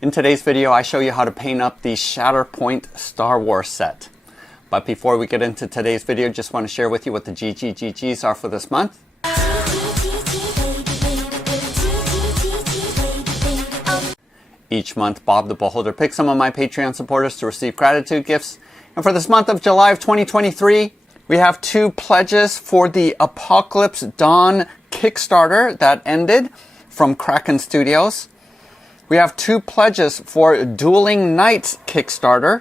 In today's video, I show you how to paint up the Shatterpoint Star Wars set. But before we get into today's video, just want to share with you what the GGGGs are for this month. Each month, Bob the Beholder picks some of my Patreon supporters to receive gratitude gifts. And for this month of July of 2023, we have 2 pledges for the Apocalypse Dawn Kickstarter that ended from Kraken Studios. We have 2 pledges for Dueling Knights Kickstarter.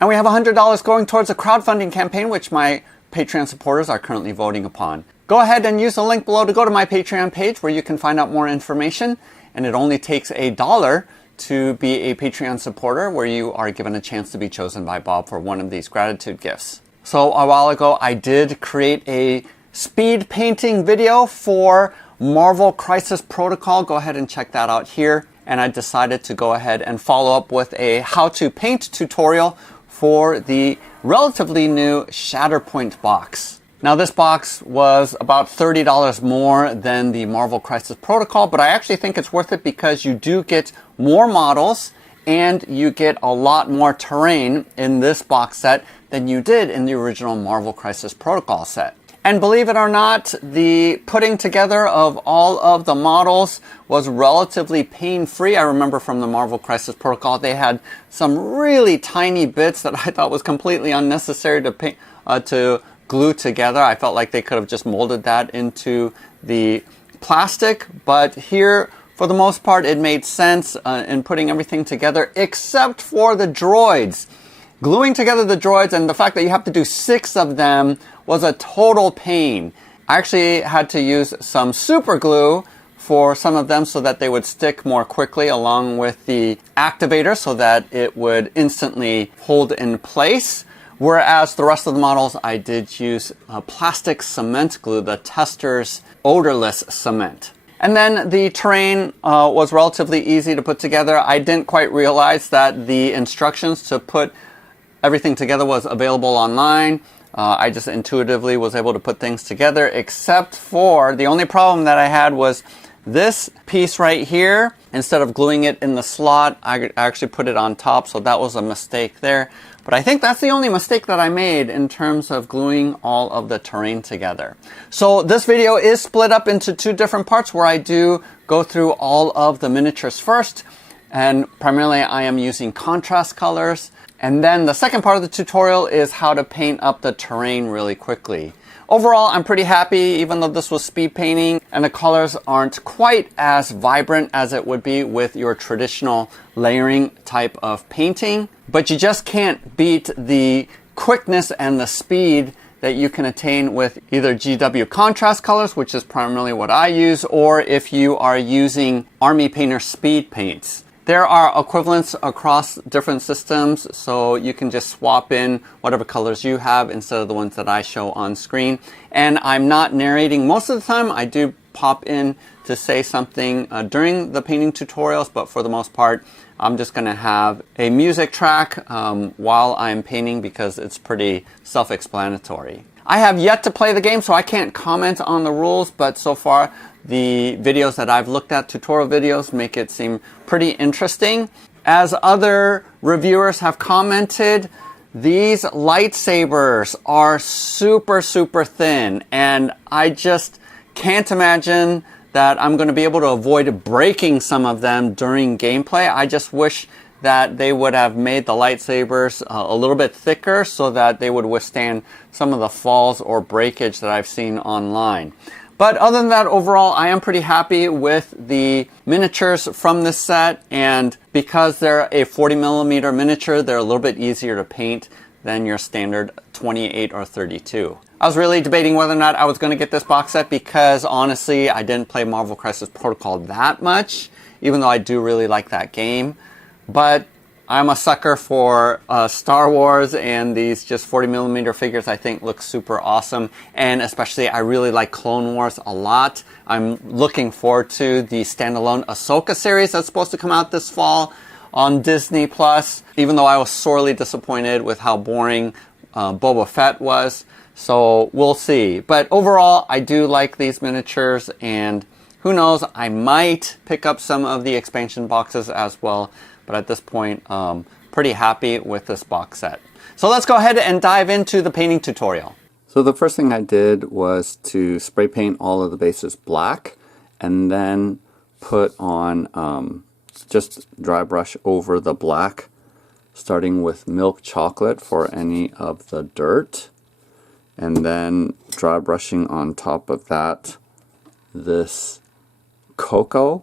And we have $100 going towards a crowdfunding campaign, which my Patreon supporters are currently voting upon. Go ahead and use the link below to go to my Patreon page where you can find out more information. And it only takes $1 to be a Patreon supporter, where you are given a chance to be chosen by Bob for one of these gratitude gifts. So a while ago, I did create a speed painting video for Marvel Crisis Protocol. Go ahead and check that out here. And I decided to go ahead and follow up with a how to paint tutorial for the relatively new Shatterpoint box. Now this box was about $30 more than the Marvel Crisis Protocol, but I actually think it's worth it because you do get more models and you get a lot more terrain in this box set than you did in the original Marvel Crisis Protocol set. And believe it or not, the putting together of all of the models was relatively pain-free. I remember from the Marvel Crisis Protocol, they had some really tiny bits that I thought was completely unnecessary to paint, to glue together. I felt like they could have just molded that into the plastic, but here, for the most part, it made sense in putting everything together, except for the droids. Gluing together the droids and the fact that you have to do 6 of them was a total pain. I actually had to use some super glue for some of them so that they would stick more quickly, along with the activator so that it would instantly hold in place. Whereas the rest of the models, I did use plastic cement glue, the Tester's odorless cement. And then the terrain was relatively easy to put together. I didn't quite realize that the instructions to put everything together was available online. I just intuitively was able to put things together, except for the only problem that I had was this piece right here. Instead of gluing it in the slot, I actually put it on top, so that was a mistake there. But I think that's the only mistake that I made in terms of gluing all of the terrain together. So this video is split up into 2 different parts where I do go through all of the miniatures first. And primarily I am using contrast colors. And then the second part of the tutorial is how to paint up the terrain really quickly. Overall, I'm pretty happy, even though this was speed painting and the colors aren't quite as vibrant as it would be with your traditional layering type of painting. But you just can't beat the quickness and the speed that you can attain with either GW contrast colors, which is primarily what I use, or if you are using Army Painter speed paints. There are equivalents across different systems, so you can just swap in whatever colors you have instead of the ones that I show on screen. And I'm not narrating most of the time. I do pop in to say something during the painting tutorials, but for the most part, I'm just going to have a music track while I'm painting because it's pretty self-explanatory. I have yet to play the game, so I can't comment on the rules, but so far the videos that I've looked at, tutorial videos, make it seem pretty interesting. As other reviewers have commented, these lightsabers are super, super thin, and I just can't imagine that I'm going to be able to avoid breaking some of them during gameplay. I just wish that they would have made the lightsabers a little bit thicker so that they would withstand some of the falls or breakage that I've seen online. But other than that, overall, I am pretty happy with the miniatures from this set. And because they're a 40mm miniature, they're a little bit easier to paint than your standard 28 or 32. I was really debating whether or not I was going to get this box set because honestly, I didn't play Marvel Crisis Protocol that much, even though I do really like that game. But I'm a sucker for Star Wars, and these just 40mm figures I think look super awesome. And especially I really like Clone Wars a lot. I'm looking forward to the standalone Ahsoka series that's supposed to come out this fall on Disney+, even though I was sorely disappointed with how boring Boba Fett was. So we'll see. But overall, I do like these miniatures, and Who knows, I might pick up some of the expansion boxes as well, but at this point, pretty happy with this box set. So let's go ahead and dive into the painting tutorial. So the first thing I did was to spray paint all of the bases black and then put on just dry brush over the black, starting with milk chocolate for any of the dirt, and then dry brushing on top of that this cocoa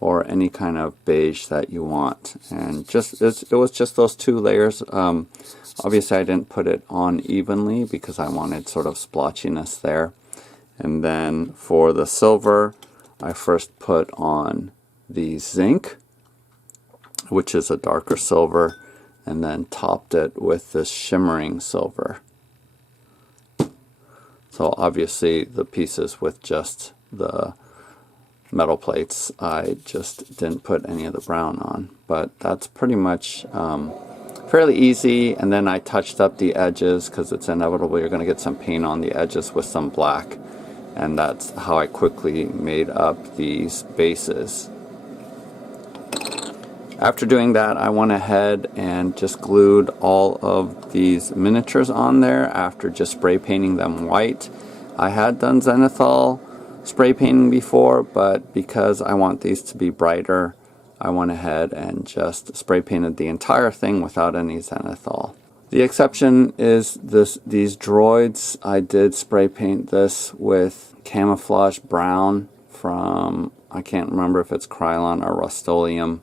or any kind of beige that you want. And just it was just those two layers. Obviously I didn't put it on evenly because I wanted sort of splotchiness there. And then for the silver, I first put on the zinc, which is a darker silver, and then topped it with this shimmering silver. So obviously the pieces with just the metal plates, I just didn't put any of the brown on, but that's pretty much fairly easy. And then I touched up the edges because it's inevitable you're going to get some paint on the edges with some black, and that's how I quickly made up these bases. After doing that, I went ahead and just glued all of these miniatures on there after just spray painting them white. I had done zenithal spray painting before, but because I want these to be brighter, I went ahead and just spray painted the entire thing without any zenithal. The exception is these droids. I did spray paint this with camouflage brown from, I can't remember if it's Krylon or Rust-Oleum.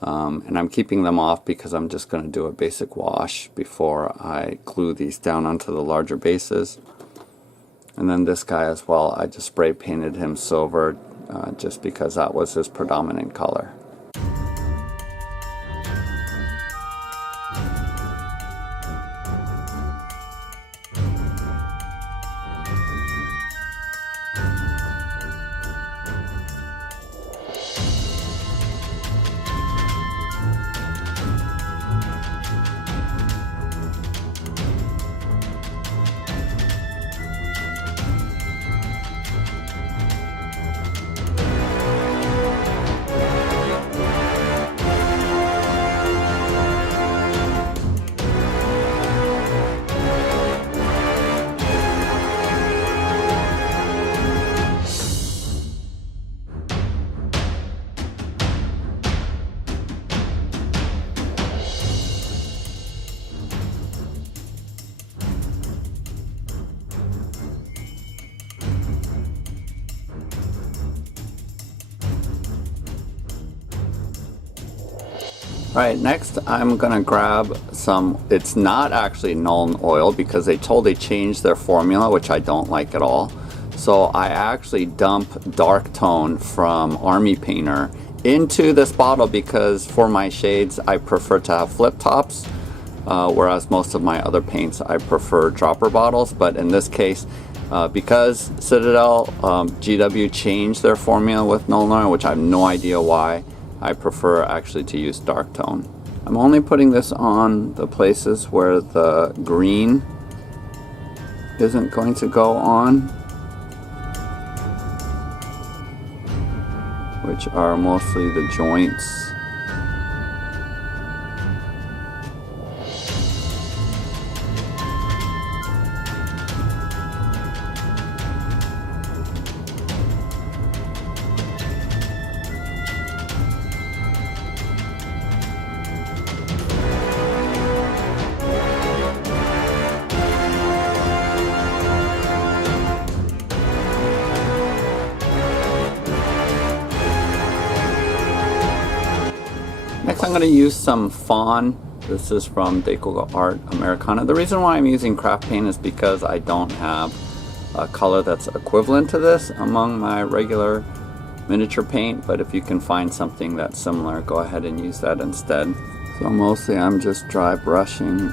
And I'm keeping them off because I'm just going to do a basic wash before I glue these down onto the larger bases. And then this guy as well, I just spray painted him silver just because that was his predominant color. Alright, next I'm going to grab some, it's not actually Nuln Oil because they totally changed their formula, which I don't like at all. So I actually dump dark tone from Army Painter into this bottle because for my shades I prefer to have flip tops, whereas most of my other paints I prefer dropper bottles. But in this case, because Citadel GW changed their formula with Nuln Oil, which I have no idea why, I prefer actually to use dark tone. I'm only putting this on the places where the green isn't going to go on, which are mostly the joints. Next I'm going to use some fawn. This is from Deco Art Americana. The reason why I'm using craft paint is because I don't have a color that's equivalent to this among my regular miniature paint, but if you can find something that's similar, go ahead and use that instead. So mostly I'm just dry brushing.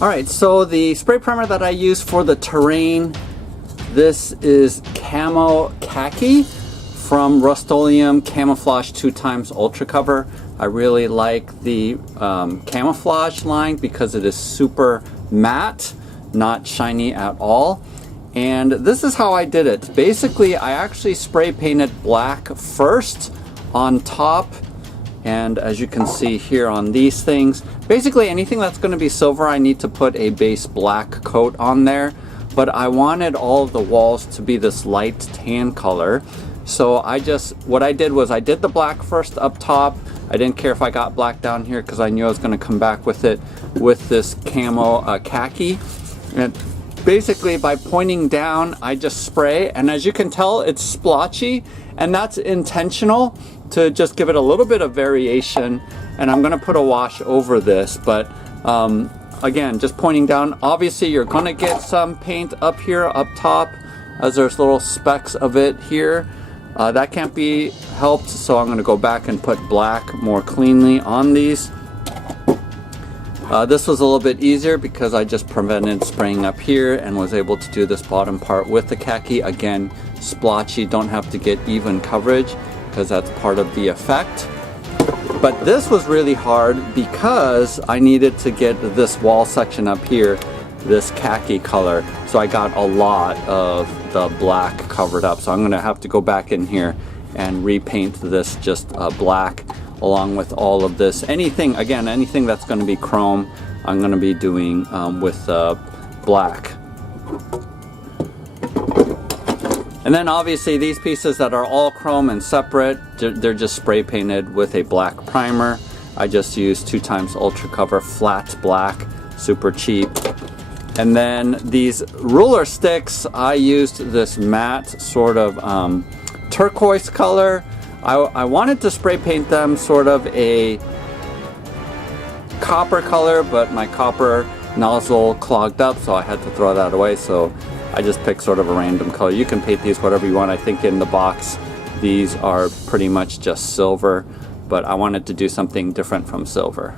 Alright, so the spray primer that I use for the terrain, this is Camo Khaki from Rust-Oleum Camouflage 2x Ultra Cover. I really like the camouflage line because it is super matte, not shiny at all. And this is how I did it. Basically, I actually spray painted black first on top, and as you can see here on these things, basically anything that's going to be silver, I need to put a base black coat on there. But I wanted all of the walls to be this light tan color. So what I did was I did the black first up top. I didn't care if I got black down here because I knew I was going to come back with it with this camo khaki. And basically by pointing down, I just spray, and as you can tell, it's splotchy, and that's intentional to just give it a little bit of variation. And I'm going to put a wash over this, but again, just pointing down. Obviously you're going to get some paint up here up top, as there's little specks of it here. That can't be helped, so I'm going to go back and put black more cleanly on these. This was a little bit easier because I just prevented spraying up here and was able to do this bottom part with the khaki. Again, splotchy, don't have to get even coverage because that's part of the effect. But this was really hard because I needed to get this wall section up here, this khaki color. So I got a lot of the black covered up. So I'm going to have to go back in here and repaint this just black, along with all of this. Anything that's going to be chrome, I'm going to be doing with black. And then obviously these pieces that are all chrome and separate, they're just spray painted with a black primer. I just used 2x Ultra Cover flat black, super cheap. And then these ruler sticks, I used this matte sort of turquoise color. I wanted to spray paint them sort of a copper color, but my copper nozzle clogged up, so I had to throw that away. So I just picked sort of a random color. You can paint these whatever you want. I think in the box these are pretty much just silver, but I wanted to do something different from silver.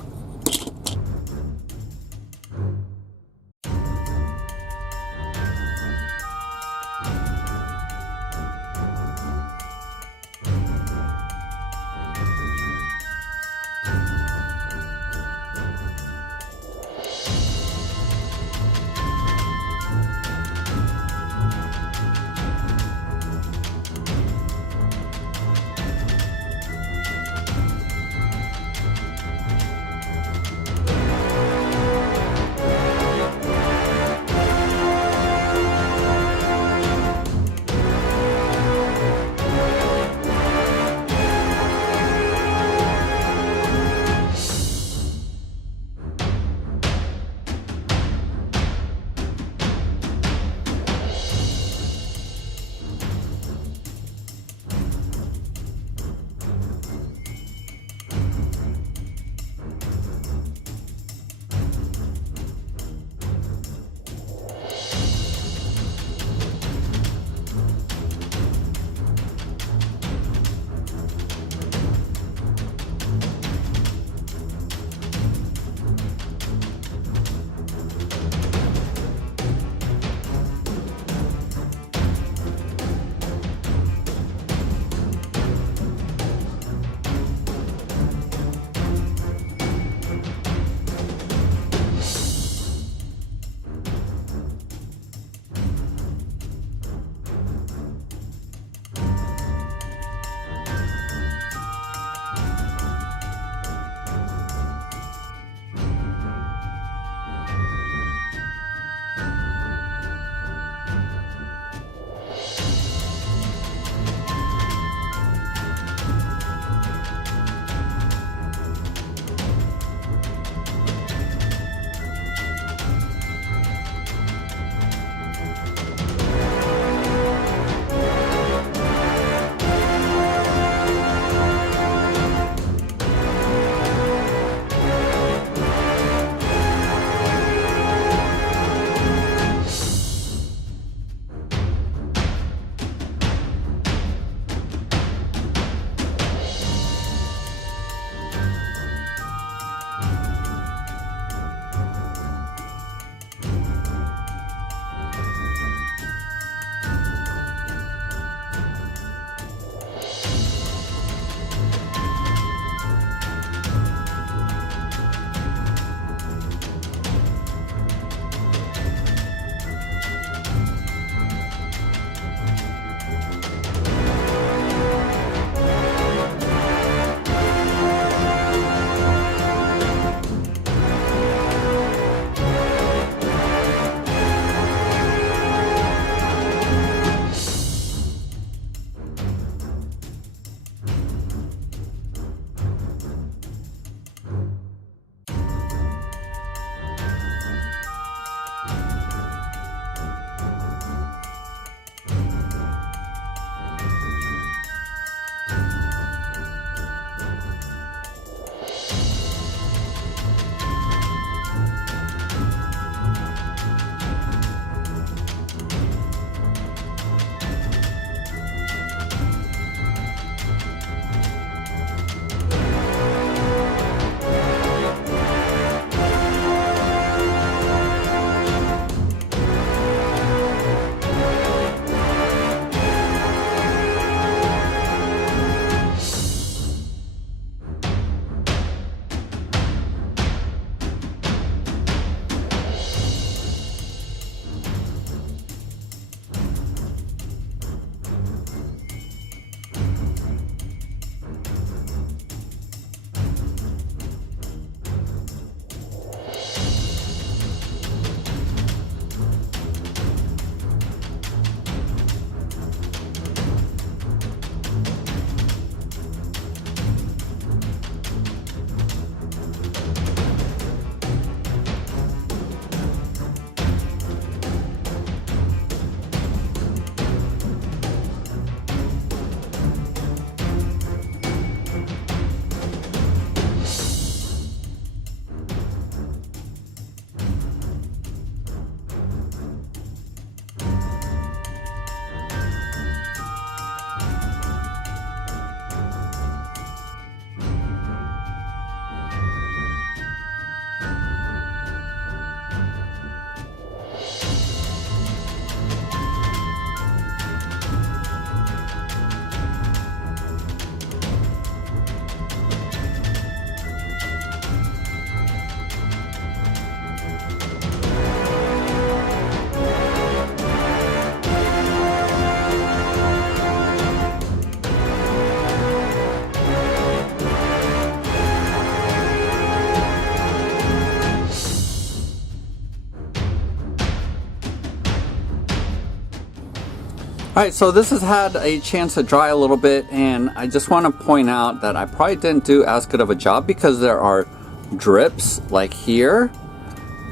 Alright, so this has had a chance to dry a little bit, and I just want to point out that I probably didn't do as good of a job because there are drips like here.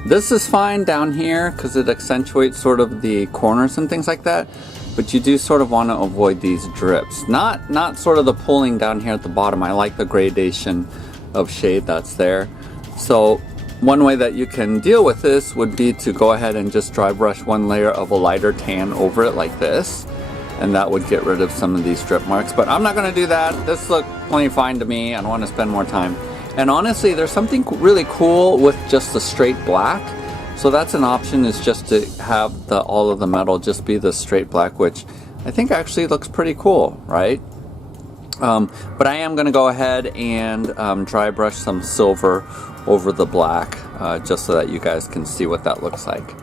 This is fine down here because it accentuates sort of the corners and things like that, but you do sort of want to avoid these drips. Not sort of the pulling down here at the bottom. I like the gradation of shade that's there. So one way that you can deal with this would be to go ahead and just dry brush one layer of a lighter tan over it like this, and that would get rid of some of these drip marks. But I'm not going to do that. This looks plenty fine to me. I don't want to spend more time. And honestly, there's something really cool with just the straight black. So that's an option, is just to have all of the metal just be the straight black, which I think actually looks pretty cool, right? But I am going to go ahead and dry brush some silver over the black, just so that you guys can see what that looks like.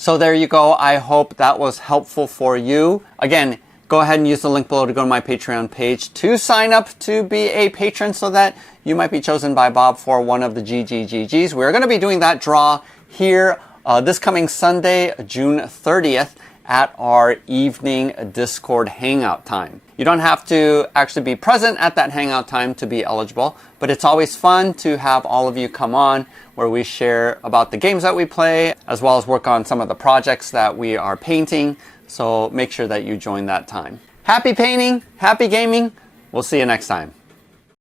So there you go. I hope that was helpful for you. Again, go ahead and use the link below to go to my Patreon page to sign up to be a patron so that you might be chosen by Bob for one of the GGGGs. We're going to be doing that draw here this coming Sunday, June 30th at our evening Discord hangout time. You don't have to actually be present at that hangout time to be eligible, but it's always fun to have all of you come on where we share about the games that we play, as well as work on some of the projects that we are painting. So make sure that you join that time. Happy painting, happy gaming. We'll see you next time.